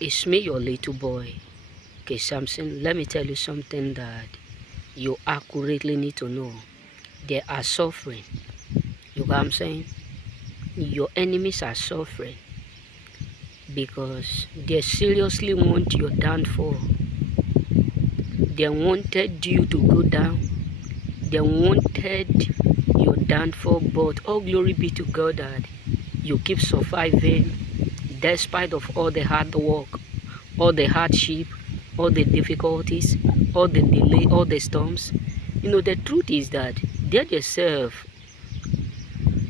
It's me, your little boy, K. Samson. Let me tell you something that you accurately need to know. They are suffering. You know what I'm saying? Your enemies are suffering because they seriously want your downfall. They wanted you to go down. They wanted your downfall, but all glory be to God that you keep surviving despite of all the hard work, all the hardship, all the difficulties, all the delay, all the storms. The truth is that they themselves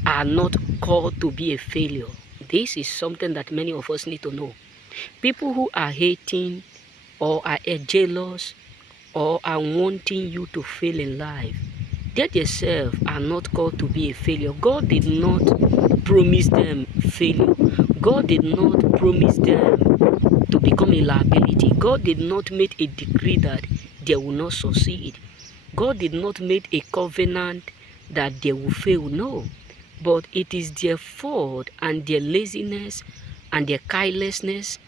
are not called to be a failure. This is something that many of us need to know. People who are hating or are jealous or are wanting you to fail in life, they themselves are not called to be a failure. God did not promise them failure. God did not promise them to become a liability. God did not make a decree that they will not succeed. God did not make a covenant that they will fail. No. But it is their fault and their laziness and their carelessness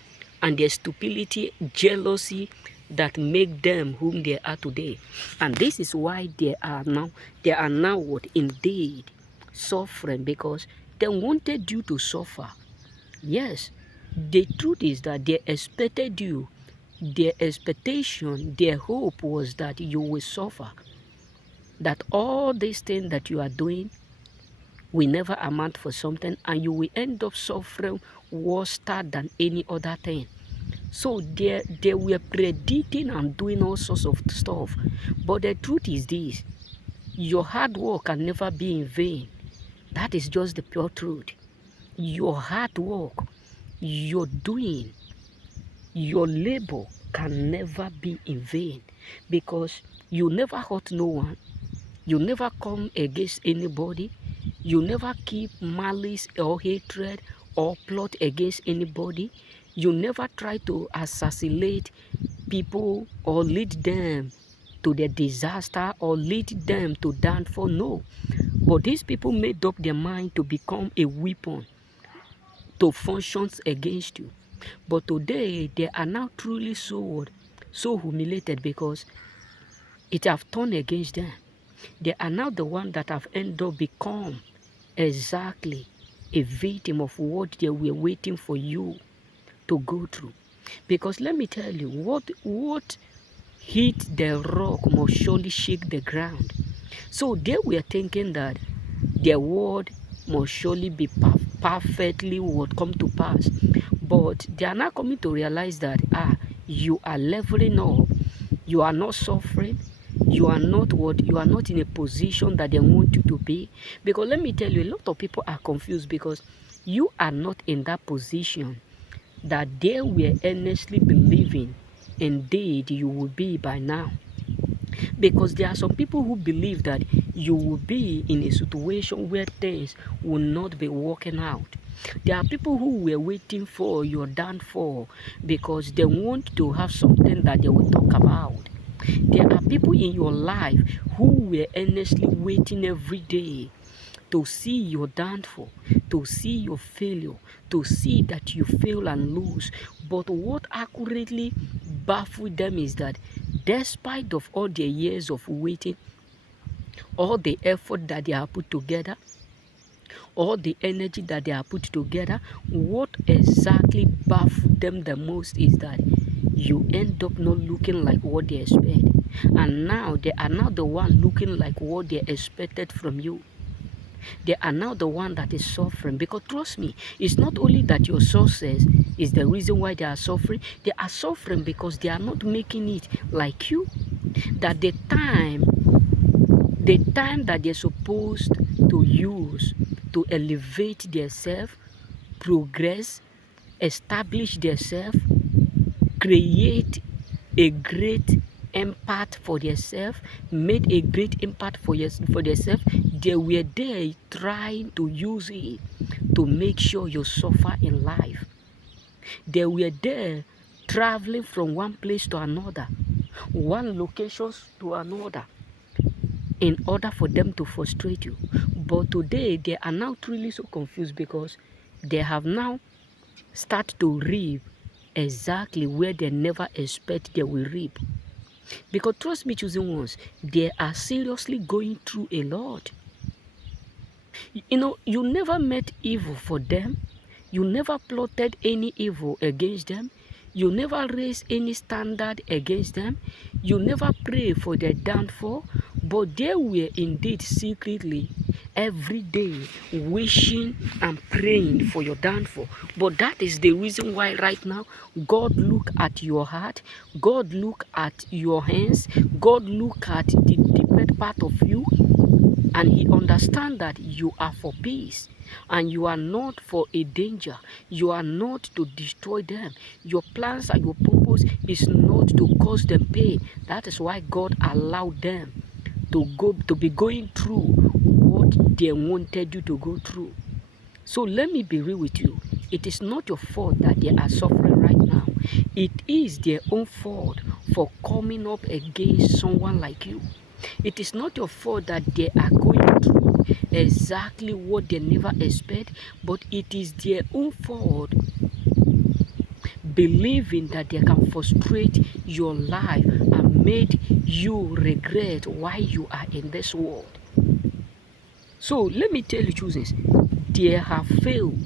and their stupidity, jealousy that make them whom they are today. And this is why they are now what indeed suffering, because they wanted you to suffer. Yes, the truth is that they expected you. Their expectation, their hope was that you will suffer. That all these things that you are doing will never amount for something, and you will end up suffering worse than any other thing. So they were predicting and doing all sorts of stuff. But the truth is this: your hard work can never be in vain. That is just the pure truth. Your hard work, your doing, your labor can never be in vain, because you never hurt no one. You never come against anybody. You never keep malice or hatred or plot against anybody. You never try to assassinate people or lead them to their disaster or lead them to downfall. No. But these people made up their mind to become a weapon to function against you. But today, they are now truly so humiliated, because it have turned against them. They are now the one that have ended up become exactly a victim of what they were waiting for you to go through. Because let me tell you, what hit the rock must surely shake the ground. So they were thinking that their word must surely be perfectly would come to pass. But they are now coming to realize that you are leveling up. You are not suffering. You are not in a position that they want you to be. Because let me tell you, a lot of people are confused because you are not in that position that they were earnestly believing indeed you will be by now. Because there are some people who believe that you will be in a situation where things will not be working out. There are people who were waiting for your downfall because they want to have something that they will talk about. There are people in your life who were earnestly waiting every day to see your downfall, to see your failure, to see that you fail and lose. But what accurately baffled them is that despite of all their years of waiting, all the effort that they have put together, all the energy that they have put together, what exactly baffled them the most is that you end up not looking like what they expect. And now they are now the one looking like what they expected from you. They are now the one that is suffering. Because trust me, it's not only that your success is the reason why they are suffering. They are suffering because they are not making it like you. That the time that they're supposed to use to elevate themselves, progress, establish themselves, create a great impact for themselves, made a great impact for themselves, they were there trying to use it to make sure you suffer in life. They were there traveling from one place to another, one location to another, in order for them to frustrate you. But today, they are now truly so confused because they have now started to reap exactly where they never expect they will reap. Because trust me, chosen ones, they are seriously going through a lot. You know, you never met evil for them. You never plotted any evil against them. You never raised any standard against them. You never prayed for their downfall. But they were indeed secretly every day wishing and praying for your downfall. But that is the reason why right now God look at your heart. God look at your hands. God look at the deepest part of you. And he understands that you are for peace and you are not for a danger. You are not to destroy them. Your plans and your purpose is not to cause them pain. That is why God allowed them to be going through what they wanted you to go through. So let me be real with you. It is not your fault that they are suffering right now. It is their own fault for coming up against someone like you. It is not your fault that they are going through exactly what they never expect, but it is their own fault believing that they can frustrate your life and make you regret why you are in this world. So let me tell you, choosers, they have failed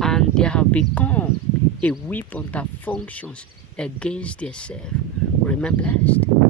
and they have become a weapon that functions against themselves. Remain blessed.